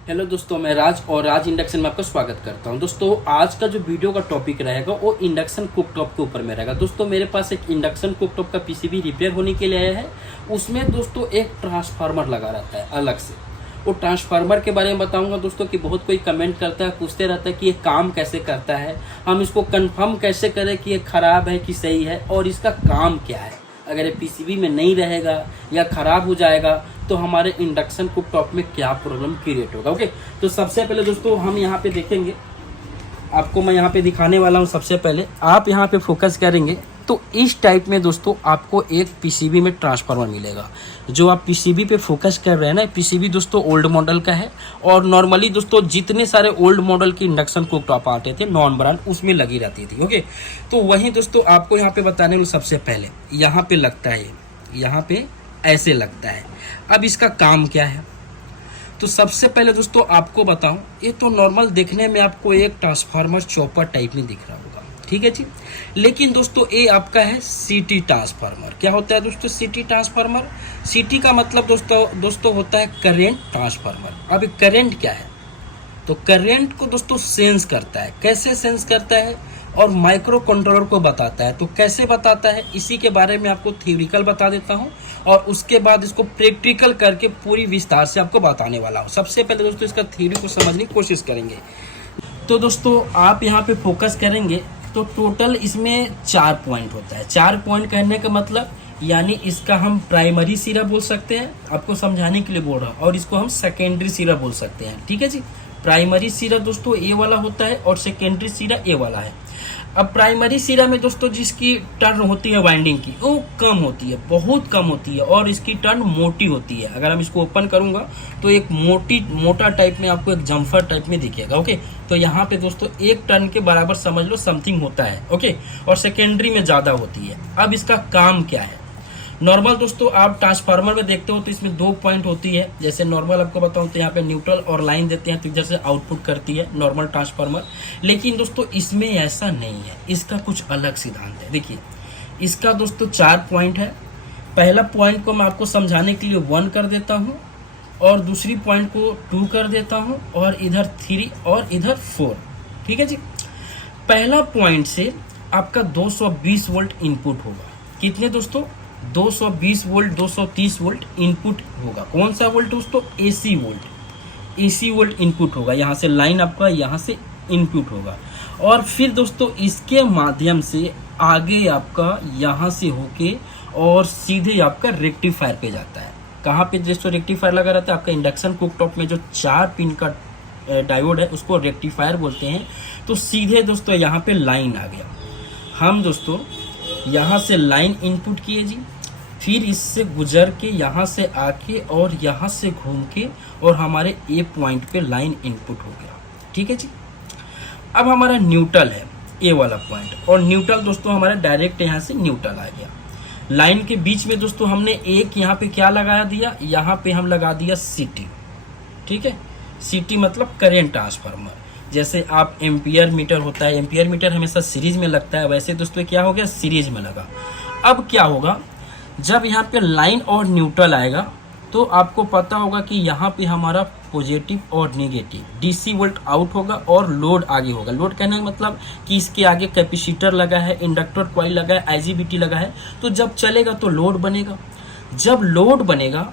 Hello दोस्तों, मैं राज और राज इंडक्शन में आपका स्वागत करता हूं। दोस्तों, आज का जो वीडियो का टॉपिक रहेगा वो इंडक्शन कुकटॉप के ऊपर में रहेगा। दोस्तों, मेरे पास एक इंडक्शन कुकटॉप का पीसीबी रिपेयर होने के लिए आया है। उसमें दोस्तों एक ट्रांसफार्मर लगा रहता है अलग से। वो ट्रांसफार्मर के बारे में बताऊंगा दोस्तों कि बहुत कोई कमेंट करता है, पूछते रहता है कि ये काम कैसे करता है, हम इसको कंफर्म कैसे करें कि ये खराब है कि सही है और इसका काम क्या है। अगर ये पीसीबी में नहीं रहेगा या खराब हो जाएगा तो हमारे इंडक्शन कुकटॉप में क्या प्रॉब्लम क्रिएट होगा। ओके, तो सबसे पहले दोस्तों हम यहाँ पे देखेंगे, आपको मैं यहाँ पे दिखाने वाला हूँ। सबसे पहले आप यहाँ पे फोकस करेंगे तो इस टाइप में दोस्तों आपको एक पीसीबी में ट्रांसफार्मर मिलेगा। जो आप पीसीबी पे फोकस कर रहे हैं ना, पीसीबी दोस्तों ओल्ड मॉडल का है। और नॉर्मली दोस्तों जितने सारे ओल्ड मॉडल की इंडक्शन कुकटॉप आते थे नॉन ब्रांड, उसमें लगी रहती थी। ओके, तो वहीं दोस्तों आपको यहाँ पे बताने वाले सबसे पहले यहाँ पे लगता है, यहाँ पे ऐसे लगता है। अब इसका काम क्या है, तो सबसे पहले दोस्तों आपको बताऊं, ये तो नॉर्मल देखने में आपको एक ट्रांसफार्मर चॉपर टाइप में दिख रहा होगा, ठीक है जी। लेकिन दोस्तों ये आपका है सीटी ट्रांसफार्मर। क्या होता है दोस्तों सीटी ट्रांसफार्मर? सीटी का मतलब दोस्तों होता है करेंट ट्रांसफार्मर। अब करंट क्या है, तो करंट को दोस्तों सेंस करता है। कैसे सेंस करता है? और माइक्रो कंट्रोलर को बताता है। तो कैसे बताता है, इसी के बारे में आपको थ्योरिकल बता देता हूं और उसके बाद इसको प्रैक्टिकल करके पूरी विस्तार से आपको बताने वाला हूं। सबसे पहले दोस्तों इसका थ्योरी को समझने की कोशिश करेंगे। तो दोस्तों आप यहाँ पे फोकस करेंगे तो टोटल इसमें 4 पॉइंट होता है। 4 पॉइंट कहने का मतलब यानी इसका हम प्राइमरी सिरा बोल सकते हैं, आपको समझाने के लिए बोल रहा हूँ, और इसको हम सेकेंडरी सिरा बोल सकते हैं, ठीक है जी। प्राइमरी सिरा दोस्तों ए वाला होता है और सेकेंडरी सिरा ए वाला है। अब प्राइमरी सिरा में दोस्तों जिसकी टर्न होती है वाइंडिंग की, वो कम होती है, बहुत कम होती है, और इसकी टर्न मोटी होती है। अगर हम इसको ओपन करूंगा तो एक मोटा टाइप में आपको एक जम्फर टाइप में दिखेगा। ओके, तो यहाँ पे दोस्तों 1 टन के बराबर समझ लो समथिंग होता है। ओके, और सेकेंडरी में ज़्यादा होती है। अब इसका काम क्या है? नॉर्मल दोस्तों आप ट्रांसफार्मर में देखते हो तो इसमें 2 पॉइंट होती है। जैसे नॉर्मल आपको बताऊं तो यहाँ पे न्यूट्रल और लाइन देते हैं तो इधर से आउटपुट करती है नॉर्मल ट्रांसफार्मर। लेकिन दोस्तों इसमें ऐसा नहीं है, इसका कुछ अलग सिद्धांत है। देखिए, इसका दोस्तों 4 पॉइंट है। पहला पॉइंट को मैं आपको समझाने के लिए 1 कर देता हूँ, और दूसरी पॉइंट को 2 कर देता हूँ, और इधर 3 और इधर 4, ठीक है जी। पहला पॉइंट से आपका 220 वोल्ट इनपुट होगा। कितने दोस्तों? 220 वोल्ट, 230 वोल्ट इनपुट होगा। कौन सा वोल्ट दोस्तों? AC volt. AC volt input होगा। यहाँ से लाइन आपका यहाँ से इनपुट होगा, और फिर दोस्तों इसके माध्यम से आगे आपका यहाँ से होके और सीधे आपका रेक्टिफायर पे जाता है। कहाँ पे दोस्तों रेक्टिफायर लगा रहता है? आपका इंडक्शन कुकटॉप में जो 4 पिन का डायोड है उसको रेक्टिफायर बोलते हैं। तो सीधे दोस्तों यहाँ पे लाइन आ गया। हम दोस्तों यहाँ से लाइन इनपुट किए जी, फिर इससे गुजर के यहाँ से आके और यहाँ से घूम के और हमारे ए पॉइंट पे लाइन इनपुट हो गया, ठीक है जी। अब हमारा न्यूट्रल है ए वाला पॉइंट, और न्यूट्रल दोस्तों हमारा डायरेक्ट यहाँ से न्यूट्रल आ गया। लाइन के बीच में दोस्तों हमने एक यहाँ पे क्या लगा दिया, यहाँ पे हम लगा दिया सीटी, ठीक है। सीटी मतलब करेंट ट्रांसफार्मर। जैसे आप एम्पियर मीटर होता है, एम्पियर मीटर हमेशा सीरीज में लगता है, वैसे दोस्तों क्या हो गया, सीरीज में लगा। अब क्या होगा, जब यहाँ पे लाइन और न्यूट्रल आएगा तो आपको पता होगा कि यहाँ पे हमारा पॉजिटिव और नेगेटिव डीसी वोल्ट आउट होगा और लोड आगे होगा। लोड कहने का मतलब कि इसके आगे कैपेसिटर लगा है, इंडक्टर कॉइल लगा है, आईजीबीटी लगा है। तो जब चलेगा तो लोड बनेगा। जब लोड बनेगा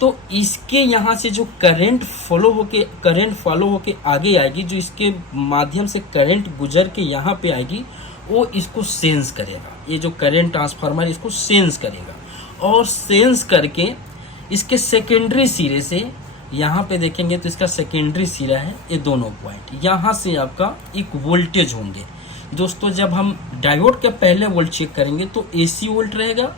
तो इसके यहाँ से जो करंट फॉलो होके आगे आएगी, जो इसके माध्यम से करंट गुजर के यहाँ पे आएगी, वो इसको सेंस करेगा। ये जो करंट ट्रांसफार्मर इसको सेंस करेगा, और सेंस करके इसके सेकेंडरी सिरे से यहाँ पे देखेंगे तो इसका सेकेंडरी सिरा है ये दोनों पॉइंट, यहाँ से आपका एक वोल्टेज होंगे। दोस्तों जब हम डायोड का पहले वोल्ट चेक करेंगे तो एसी वोल्ट रहेगा,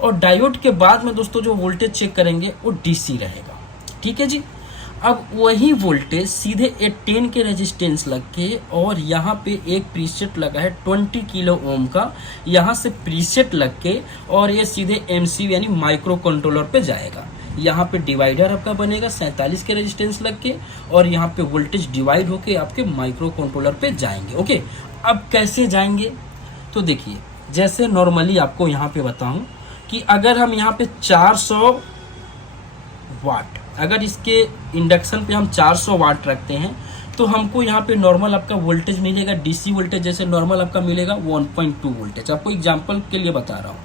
और डायोड के बाद में दोस्तों जो वोल्टेज चेक करेंगे वो डीसी रहेगा, ठीक है जी। अब वही वोल्टेज सीधे 10 के रेजिस्टेंस लग के, और यहाँ पे एक प्रीसेट लगा है 20 किलो ओम का, यहाँ से प्रीसेट लग के और ये सीधे एमसीयू यानी माइक्रो कंट्रोलर पे जाएगा। यहाँ पे डिवाइडर आपका बनेगा 47 के रेजिस्टेंस लग के, और यहाँ पे वोल्टेज डिवाइड होके आपके माइक्रो कंट्रोलर पे जाएंगे। ओके, अब कैसे जाएंगे, तो देखिए जैसे नॉर्मली आपको यहाँ पे बताऊं कि अगर हम यहाँ पे 400 वाट अगर इसके इंडक्शन पे हम 400 वाट रखते हैं तो हमको यहाँ पे नॉर्मल आपका वोल्टेज मिलेगा, डीसी वोल्टेज जैसे नॉर्मल आपका मिलेगा 1.2 वोल्टेज। आपको एग्जांपल के लिए बता रहा हूँ,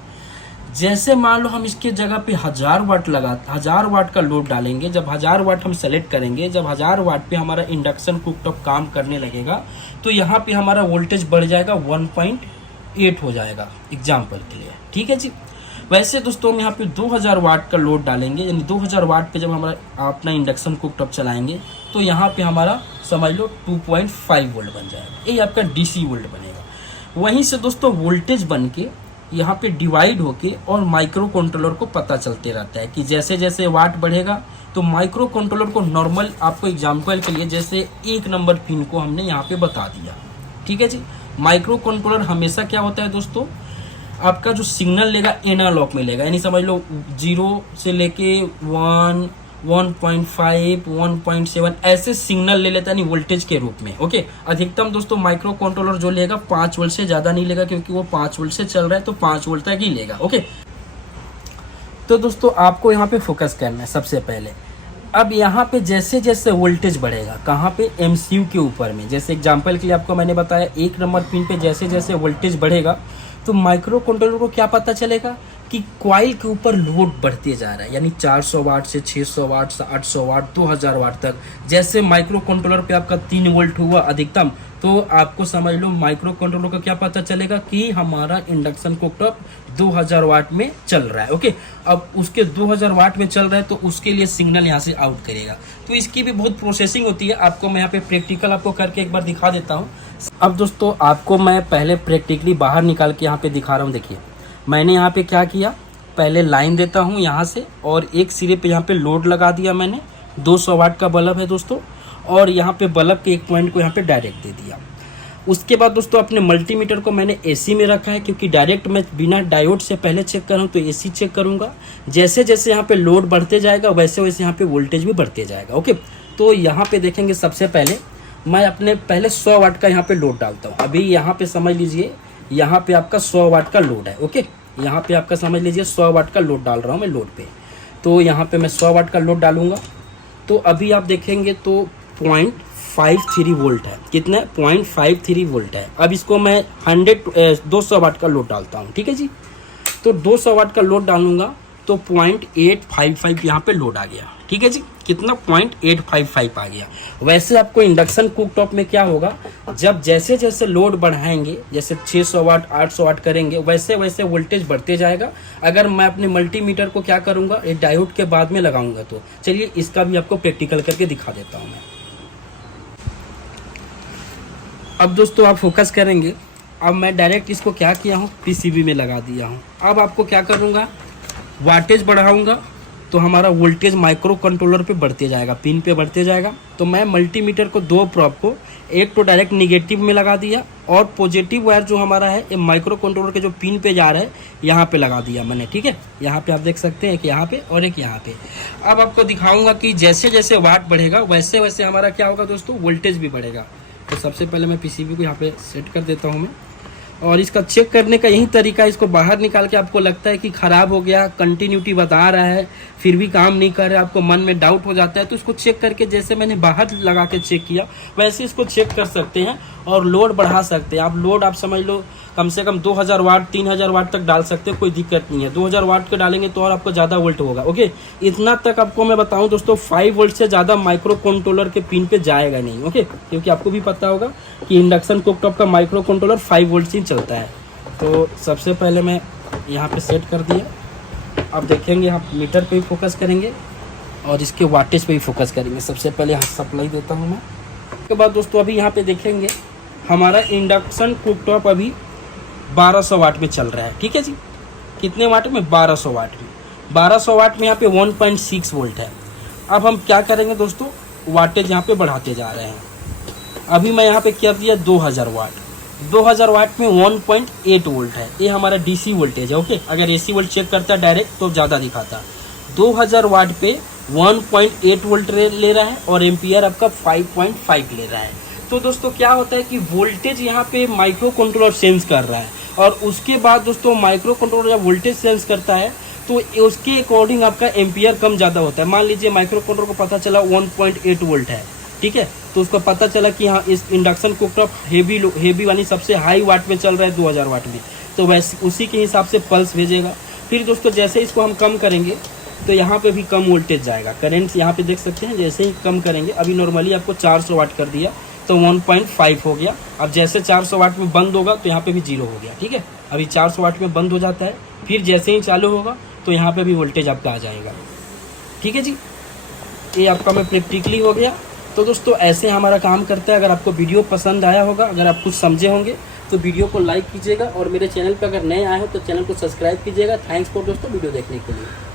जैसे मान लो हम इसके जगह पे 1000 वाट का लोड डालेंगे। जब 1000 वाट हम सेलेक्ट करेंगे, जब 1000 वाट पे हमारा इंडक्शन कुकटॉप काम करने लगेगा तो यहाँ पे हमारा वोल्टेज बढ़ जाएगा 1.8 हो जाएगा एग्जाम्पल के लिए, ठीक है जी। वैसे दोस्तों हम यहाँ पे 2000 वाट का लोड डालेंगे, यानी 2000 वाट पे जब हमारा अपना इंडक्शन कुकटॉप चलाएंगे तो यहाँ पे हमारा समझ लो 2.5 वोल्ट बन जाएगा, ये आपका डीसी वोल्ट बनेगा। वहीं से दोस्तों वोल्टेज बन के यहाँ पे डिवाइड होके और माइक्रो कंट्रोलर को पता चलते रहता है कि जैसे जैसे वाट बढ़ेगा तो माइक्रो कंट्रोलर को नॉर्मल, आपको एग्जांपल के लिए जैसे 1 नंबर पिन को हमने यहाँ पे बता दिया, ठीक है जी। माइक्रो कंट्रोलर हमेशा क्या होता है दोस्तों, आपका जो सिग्नल लेगा एनालॉग में लेगा, यानी समझ लो 0 से लेके 1, 1.5, 1.7 ऐसे सिग्नल ले लेता है, यानी वोल्टेज के रूप में। ओके, अधिकतम दोस्तों माइक्रो कंट्रोलर जो लेगा 5 वोल्ट से ज़्यादा नहीं लेगा, क्योंकि वो 5 वोल्ट से चल रहा है तो 5 वोल्ट तक ही लेगा। ओके, तो दोस्तों आपको यहाँ पे फोकस करना है सबसे पहले। अब यहाँ पे जैसे जैसे वोल्टेज बढ़ेगा, कहाँ पे, एमसीयू के ऊपर में, जैसे एग्जांपल के लिए आपको मैंने बताया 1 नंबर पिन पे जैसे जैसे वोल्टेज बढ़ेगा तो माइक्रो कंट्रोलर को क्या पता चलेगा कि कॉइल के ऊपर लोड बढ़ते जा रहा है, यानी 400 वाट से 600 वाट से 800 वाट 2000 वाट तक। जैसे माइक्रो कंट्रोलर पे आपका 3 वोल्ट हुआ अधिकतम, तो आपको समझ लो माइक्रो कंट्रोलर का क्या पता चलेगा कि हमारा इंडक्शन कुकटॉप 2000 वाट में चल रहा है। ओके, अब उसके 2000 वाट में चल रहा है तो उसके लिए सिग्नल यहाँ से आउट करेगा। तो इसकी भी बहुत प्रोसेसिंग होती है, आपको मैं यहाँ पे प्रैक्टिकल आपको करके एक बार दिखा देता हूँ। अब दोस्तों आपको मैं पहले प्रैक्टिकली बाहर निकाल के यहाँ पे दिखा रहा हूँ। देखिए मैंने यहाँ पे क्या किया, पहले लाइन देता हूँ यहाँ से और एक सिरे पे यहाँ पे लोड लगा दिया मैंने। 200 वाट का बल्ब है दोस्तों, और यहाँ पे बल्ब के एक पॉइंट को यहाँ पे डायरेक्ट दे दिया। उसके बाद दोस्तों अपने मल्टीमीटर को मैंने एसी में रखा है, क्योंकि डायरेक्ट मैं बिना डायोड से पहले चेक कर रहा हूँ तो एसी चेक करूँगा। जैसे जैसे यहाँ पे लोड बढ़ते जाएगा वैसे वैसे यहाँ पे वोल्टेज भी बढ़ते जाएगा। ओके, तो यहाँ पे देखेंगे सबसे पहले मैं अपने पहले 100 वाट का यहाँ पे लोड डालता हूँ। अभी यहाँ पे समझ लीजिए यहाँ पे आपका 100 वाट का लोड है। ओके, यहाँ पे आपका समझ लीजिए 100 वाट का लोड डाल रहा हूँ मैं लोड पे। तो यहाँ पे मैं 100 वाट का लोड डालूंगा तो अभी आप देखेंगे तो 0.53 वोल्ट है। कितना है? 0.53 वोल्ट है। अब इसको मैं 200 वाट का लोड डालता हूँ, ठीक है जी। तो 200 वाट का लोड डालूंगा तो 0.855 यहाँ पे लोड आ गया, ठीक है जी। कितना? 0.855 आ गया। वैसे आपको इंडक्शन कुकटॉप में क्या होगा, जब जैसे जैसे लोड बढ़ाएंगे, जैसे 600 वाट 800 वाट करेंगे वैसे वैसे वोल्टेज बढ़ते जाएगा। अगर मैं अपने मल्टीमीटर को क्या करूँगा, एक डायोड के बाद में लगाऊंगा। तो चलिए इसका भी आपको प्रैक्टिकल करके दिखा देता हूँ मैं। अब दोस्तों आप फोकस करेंगे। अब मैं डायरेक्ट इसको क्या किया हूँ, पीसीबी में लगा दिया हूँ। अब आपको क्या करूँगा, वाटेज बढ़ाऊंगा तो हमारा वोल्टेज माइक्रो कंट्रोलर पे बढ़ते जाएगा, पिन पे बढ़ते जाएगा। तो मैं मल्टीमीटर को 2 प्रोब को, एक तो डायरेक्ट निगेटिव में लगा दिया और पॉजिटिव वायर जो हमारा है ये माइक्रो कंट्रोलर के जो पिन पे जा रहा है यहाँ पे लगा दिया मैंने, ठीक है। यहाँ पे आप देख सकते हैं, एक यहाँ पे और एक यहाँ पे। अब आपको दिखाऊंगा कि जैसे जैसे वाट बढ़ेगा वैसे वैसे हमारा क्या होगा दोस्तों, वोल्टेज भी बढ़ेगा। तो सबसे पहले मैं पीसीबी को यहाँ पे सेट कर देता हूँ मैं, और इसका चेक करने का यही तरीका है। इसको बाहर निकाल के आपको लगता है कि ख़राब हो गया, कंटिन्यूटी बता रहा है फिर भी काम नहीं कर रहा, आपको मन में डाउट हो जाता है, तो इसको चेक करके जैसे मैंने बाहर लगा के चेक किया वैसे इसको चेक कर सकते हैं और लोड बढ़ा सकते हैं। आप लोड आप समझ लो कम से कम 2000 वाट 3000 वाट तक डाल सकते हैं, कोई दिक्कत नहीं है। 2000 वाट के डालेंगे तो और आपको ज़्यादा वोल्ट होगा। ओके, इतना तक आपको मैं बताऊं दोस्तों, 5 वोल्ट से ज़्यादा माइक्रो कंट्रोलर के पिन पे जाएगा नहीं। ओके, क्योंकि आपको भी पता होगा कि इंडक्शन कुकटॉप का माइक्रो कंट्रोलर 5 वोल्ट से ही चलता है। तो सबसे पहले मैं यहाँ पे सेट कर दिया। अब देखेंगे आप मीटर पे ही फोकस करेंगे और इसके वाटेज पे ही फोकस करेंगे। सबसे पहले यहाँ सप्लाई देता हूँ मैं। उसके बाद दोस्तों अभी यहाँ पे देखेंगे हमारा इंडक्शन कुकटॉप अभी 1200 वाट में चल रहा है, ठीक है जी। कितने वाट में? 1200 वाट में। 1200 वाट में यहाँ पे 1.6 वोल्ट है। अब हम क्या करेंगे दोस्तों, वाटेज यहाँ पे बढ़ाते जा रहे हैं। अभी मैं यहाँ पे क्या दिया, 2000 वाट। 2000 वाट में 1.8 वोल्ट है, ये हमारा डीसी वोल्टेज है। ओके, अगर एसी वोल्ट चेक करता है डायरेक्ट तो ज़्यादा दिखाता। 2000 वाट पे 1.8 वोल्ट ले रहा है और एम्पियर आपका 5.5 ले रहा है। तो दोस्तों क्या होता है कि वोल्टेज यहाँ पे माइक्रो कंट्रोलर सेंस कर रहा है, और उसके बाद दोस्तों माइक्रो कंट्रोलर जब वोल्टेज सेंस करता है तो उसके अकॉर्डिंग आपका एम्पियर कम ज़्यादा होता है। मान लीजिए माइक्रो कंट्रोलर को पता चला 1.8 वोल्ट है, ठीक है, तो उसको पता चला कि हाँ इस इंडक्शन कुकटॉप हेवी वाली सबसे हाई वाट में चल रहा है 2000 वाट में, तो वैसे उसी के हिसाब से पल्स भेजेगा। फिर दोस्तों जैसे इसको हम कम करेंगे तो यहाँ पे भी कम वोल्टेज जाएगा, करंट यहाँ पे देख सकते हैं। जैसे ही कम करेंगे, अभी नॉर्मली आपको 400 वाट कर दिया तो 1.5 हो गया। अब जैसे 400 वाट में बंद होगा तो यहाँ पे भी 0 हो गया, ठीक है। अभी 400 वाट में बंद हो जाता है, फिर जैसे ही चालू होगा तो यहाँ पे भी वोल्टेज आपका आ जाएगा, ठीक है जी। ये आपका मैं प्रैक्टिकली हो गया। तो दोस्तों ऐसे हमारा काम करता है। अगर आपको वीडियो पसंद आया होगा, अगर आप कुछ समझे होंगे तो वीडियो को लाइक कीजिएगा, और मेरे चैनल पर अगर नए आए हो तो चैनल को सब्सक्राइब कीजिएगा। थैंक्स फॉर दोस्तों वीडियो देखने के लिए।